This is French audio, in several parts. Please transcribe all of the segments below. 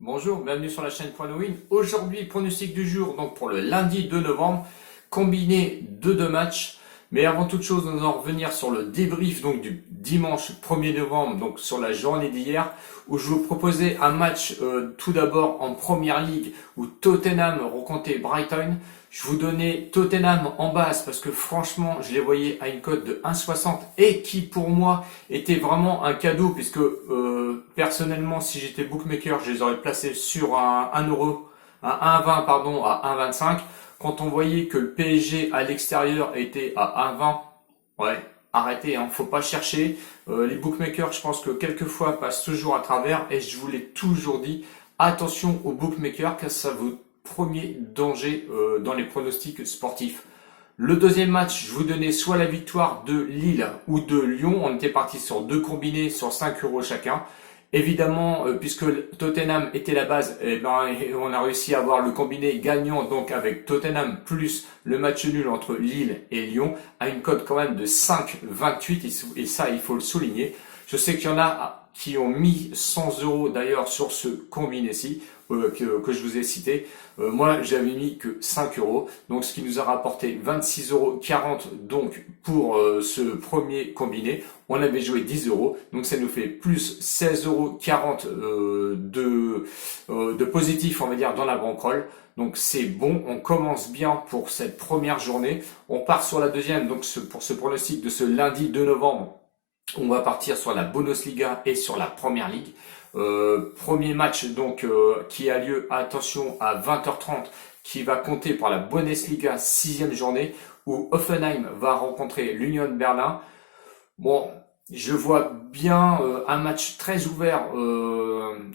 Bonjour, bienvenue sur la chaîne Point No Win. Aujourd'hui, pronostic du jour, donc pour le lundi 2 novembre, combiné de deux matchs. Mais avant toute chose, nous allons revenir sur le débrief donc du dimanche 1er novembre, donc sur la journée d'hier, où je vous proposais un match tout d'abord en Première Ligue où Tottenham rencontrait Brighton. Je vous donnais Tottenham en base parce que franchement, je les voyais à une cote de 1,60 et qui pour moi était vraiment un cadeau puisque personnellement, si j'étais bookmaker, je les aurais placés sur un 1 euro, un 1,20 pardon, à 1,25. Quand on voyait que le PSG à l'extérieur était à 1,20, ouais, arrêtez, hein, faut pas chercher. Les bookmakers, je pense que quelquefois passent toujours à travers et je vous l'ai toujours dit, attention aux bookmakers car ça vous premier danger dans les pronostics sportifs. Le deuxième match, je vous donnais soit la victoire de Lille ou de Lyon. On était parti sur deux combinés sur 5 euros chacun. Évidemment, puisque Tottenham était la base, eh ben, on a réussi à avoir le combiné gagnant donc avec Tottenham plus le match nul entre Lille et Lyon à une cote quand même de 5,28 et ça il faut le souligner. Je sais qu'il y en a qui ont mis 100 euros d'ailleurs sur ce combiné-ci que je vous ai cité. Moi, j'avais mis que 5 euros, donc ce qui nous a rapporté 26,40 euros donc pour ce premier combiné. On avait joué 10 euros, donc ça nous fait plus 16,40 € de positif, on va dire, dans la bankroll. Donc c'est bon, on commence bien pour cette première journée. On part sur la deuxième, donc pour ce pronostic de ce lundi 2 novembre. On va partir sur la Bundesliga et sur la Première Ligue. Premier match donc qui a lieu, attention, à 20h30, qui va compter pour la Bundesliga 6e journée, où Hoffenheim va rencontrer l'Union Berlin. Bon, je vois bien un match très ouvert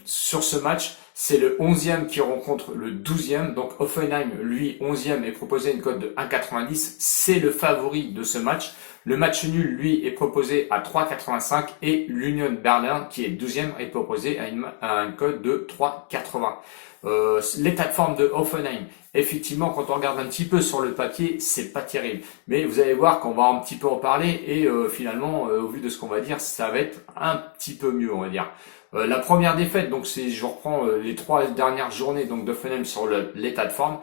sur ce match. C'est le 11e qui rencontre le 12e. Donc Hoffenheim, lui, 11e, est proposé une cote de 1,90. C'est le favori de ce match. Le match nul, lui, est proposé à 3,85. Et l'Union Berlin, qui est 12e, est proposé à une cote de 3,80. L'état de forme de Hoffenheim, effectivement, quand on regarde un petit peu sur le papier, c'est pas terrible. Mais vous allez voir qu'on va un petit peu en parler et finalement, au vu de ce qu'on va dire, ça va être un petit peu mieux, on va dire. La première défaite, donc c'est, je reprends les 3 dernières journées donc d'Hoffenheim sur l'état de forme.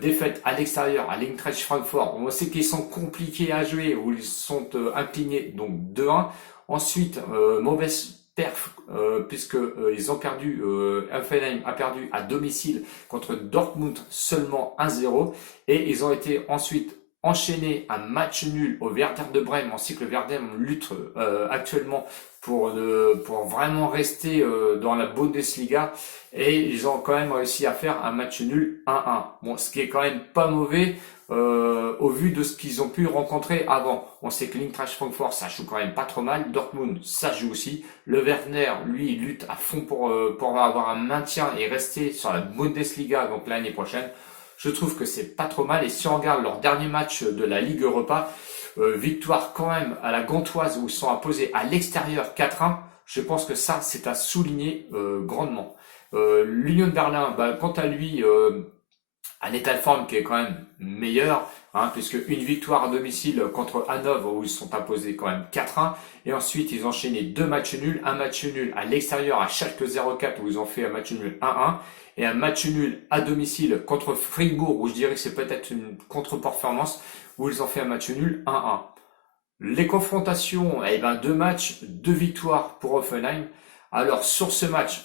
Défaite à l'extérieur, à l'Eintracht Francfort. On sait qu'ils sont compliqués à jouer, où ils sont inclinés donc 2-1. Ensuite, mauvaise perf, puisque ils ont perdu, Hoffenheim a perdu à domicile contre Dortmund seulement 1-0 et ils ont été ensuite enchaînés à match nul au Werder de Brême. On sait que le Werder lutte actuellement pour vraiment rester dans la Bundesliga et ils ont quand même réussi à faire un match nul 1-1. Bon, ce qui est quand même pas mauvais au vu de ce qu'ils ont pu rencontrer avant. On sait que l'Eintracht Francfort, ça joue quand même pas trop mal. Dortmund, ça joue aussi. Le Werder, lui, lutte à fond pour avoir un maintien et rester sur la Bundesliga donc l'année prochaine. Je trouve que c'est pas trop mal. Et si on regarde leur dernier match de la Ligue Europa, victoire quand même à la Gantoise où ils sont imposés à l'extérieur 4-1. Je pense que ça, c'est à souligner grandement. L'Union de Berlin, bah, quant à lui, un état de forme qui est quand même meilleur, hein, puisque une victoire à domicile contre Hanovre où ils sont imposés quand même 4-1, et ensuite ils ont enchaîné deux matchs nuls, un match nul à l'extérieur à Schalke 04 où ils ont fait un match nul 1-1, et un match nul à domicile contre Fribourg où je dirais que c'est peut-être une contre-performance où ils ont fait un match nul 1-1. Les confrontations, eh ben, deux matchs, deux victoires pour Hoffenheim. Alors sur ce match,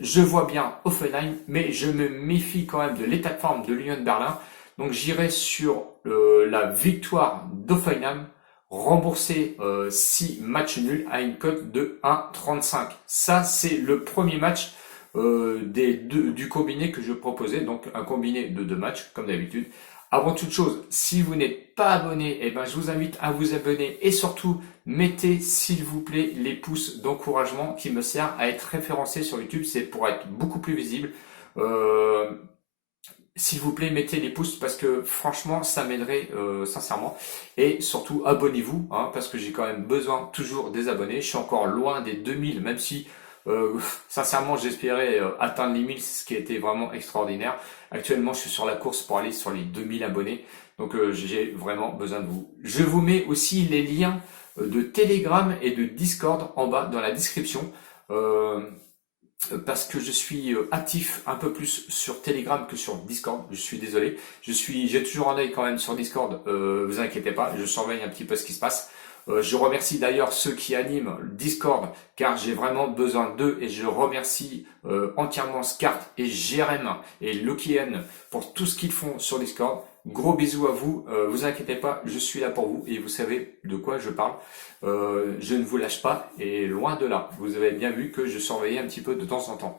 je vois bien Hoffenheim, mais je me méfie quand même de l'état de forme de l'Union de Berlin. Donc j'irai sur la victoire d'Hoffenheim, rembourser 6 matchs nuls à une cote de 1,35. Ça, c'est le premier match du combiné que je proposais, donc un combiné de deux matchs, comme d'habitude. Avant toute chose, si vous n'êtes pas abonné, eh ben, je vous invite à vous abonner et surtout mettez s'il vous plaît les pouces d'encouragement qui me servent à être référencé sur YouTube, c'est pour être beaucoup plus visible. Euh, S'il vous plaît, mettez les pouces parce que franchement, ça m'aiderait sincèrement. Et surtout, abonnez-vous, hein, parce que j'ai quand même besoin toujours des abonnés. Je suis encore loin des 2000, même si sincèrement, j'espérais atteindre les 1000, ce qui a été vraiment extraordinaire. Actuellement, je suis sur la course pour aller sur les 2000 abonnés. Donc, j'ai vraiment besoin de vous. Je vous mets aussi les liens de Telegram et de Discord en bas dans la description. Euh, parce que je suis actif un peu plus sur Telegram que sur Discord. Je suis désolé. J'ai toujours un œil quand même sur Discord. Vous inquiétez pas, je surveille un petit peu ce qui se passe. Je remercie d'ailleurs ceux qui animent Discord car j'ai vraiment besoin d'eux et je remercie entièrement Scart et Jérém et Lokien pour tout ce qu'ils font sur Discord. Gros bisous à vous, vous inquiétez pas, je suis là pour vous et vous savez de quoi je parle. Je ne vous lâche pas et loin de là. Vous avez bien vu que je surveillais un petit peu de temps en temps.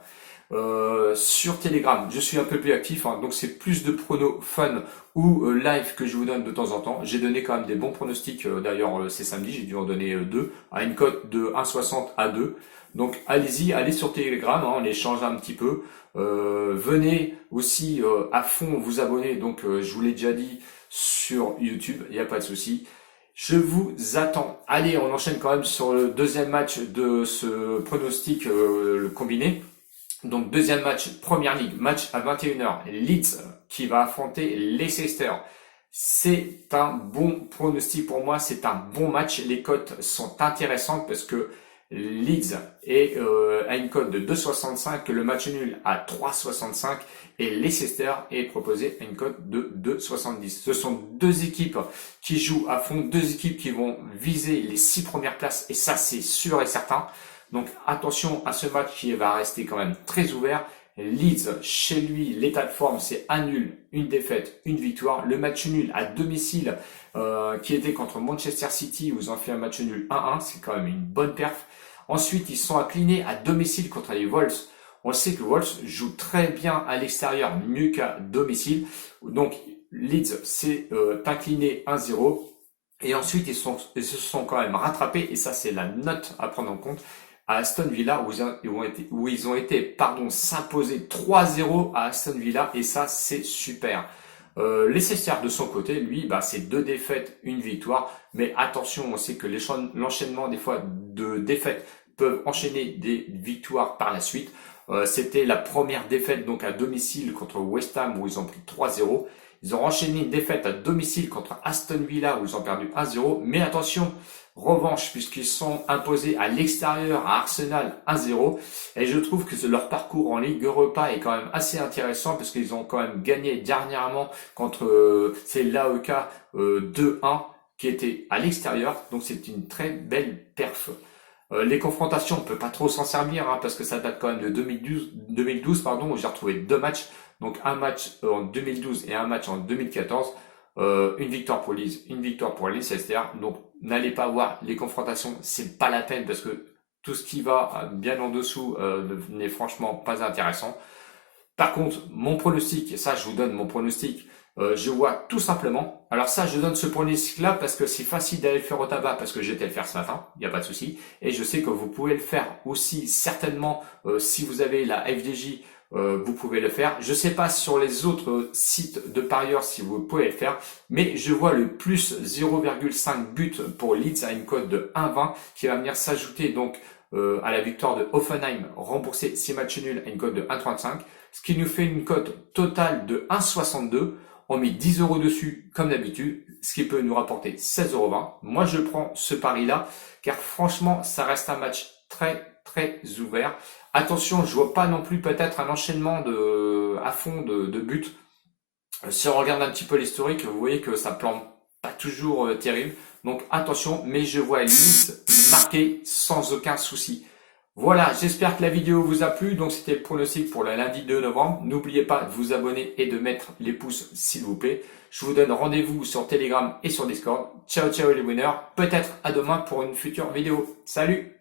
Sur Telegram, je suis un peu plus actif, hein, donc c'est plus de pronos fun ou live que je vous donne de temps en temps. J'ai donné quand même des bons pronostics, d'ailleurs c'est samedi, j'ai dû en donner 2, à une cote de 1,60 à 2. Donc allez-y, allez sur Telegram, hein, on échange un petit peu. Venez aussi à fond vous abonner, donc je vous l'ai déjà dit sur YouTube, il n'y a pas de souci. Je vous attends. Allez, on enchaîne quand même sur le deuxième match de ce pronostic le combiné. Donc deuxième match, Première Ligue, match à 21h. Leeds qui va affronter Leicester. C'est un bon pronostic pour moi, c'est un bon match. Les cotes sont intéressantes parce que Leeds est à une cote de 2,65, le match nul à 3,65 et Leicester est proposé à une cote de 2,70. Ce sont deux équipes qui jouent à fond, deux équipes qui vont viser les 6 premières places et ça c'est sûr et certain. Donc attention à ce match qui va rester quand même très ouvert. Leeds, chez lui, l'état de forme, c'est un nul, une défaite, une victoire. Le match nul à domicile qui était contre Manchester City, où ils ont fait un match nul 1-1, c'est quand même une bonne perf. Ensuite, ils sont inclinés à domicile contre les Wolves. On sait que Wolves joue très bien à l'extérieur, mieux qu'à domicile. Donc Leeds s'est incliné 1-0. Et ensuite, ils se sont quand même rattrapés, et ça c'est la note à prendre en compte, à Aston Villa où ils ont été s'imposer 3-0 à Aston Villa et ça c'est super. Leicester de son côté, lui, c'est 2 défaites, une victoire, mais attention, on sait que l'enchaînement des fois de défaites peuvent enchaîner des victoires par la suite. C'était la première défaite donc à domicile contre West Ham où ils ont pris 3-0. Ils ont enchaîné une défaite à domicile contre Aston Villa où ils ont perdu 1-0, mais attention, revanche, puisqu'ils sont imposés à l'extérieur à Arsenal 1-0. Et je trouve que leur parcours en Ligue Europa est quand même assez intéressant parce qu'ils ont quand même gagné dernièrement contre c'est l'AEK 2-1 qui était à l'extérieur. Donc c'est une très belle perf. Les confrontations, on ne peut pas trop s'en servir parce que ça date quand même de 2012 où j'ai retrouvé 2 matchs. Donc un match en 2012 et un match en 2014. Une victoire pour Leeds, une victoire pour Leicester. Donc n'allez pas voir les confrontations, c'est pas la peine parce que tout ce qui va bien en dessous n'est franchement pas intéressant. Par contre, mon pronostic, ça je vous donne mon pronostic, je vois tout simplement, alors ça je donne ce pronostic là parce que c'est facile d'aller le faire au tabac parce que j'étais le faire ce matin, il n'y a pas de souci, et je sais que vous pouvez le faire aussi certainement si vous avez la FDJ, vous pouvez le faire. Je ne sais pas sur les autres sites de parieurs si vous pouvez le faire, mais je vois le plus 0,5 but pour Leeds à une cote de 1,20 qui va venir s'ajouter donc à la victoire de Hoffenheim, rembourser 6 matchs nuls à une cote de 1,35, ce qui nous fait une cote totale de 1,62. On met 10 € dessus comme d'habitude, ce qui peut nous rapporter 16,20 €. Moi je prends ce pari-là, car franchement ça reste un match très ouvert. Attention, je vois pas non plus peut-être un enchaînement à fond de buts. Si on regarde un petit peu l'historique, vous voyez que ça plante pas toujours terrible. Donc attention, mais je vois Leeds marquer sans aucun souci. Voilà, j'espère que la vidéo vous a plu. Donc c'était le pronostic pour le lundi 2 novembre. N'oubliez pas de vous abonner et de mettre les pouces s'il vous plaît. Je vous donne rendez-vous sur Telegram et sur Discord. Ciao les winners. Peut-être à demain pour une future vidéo. Salut!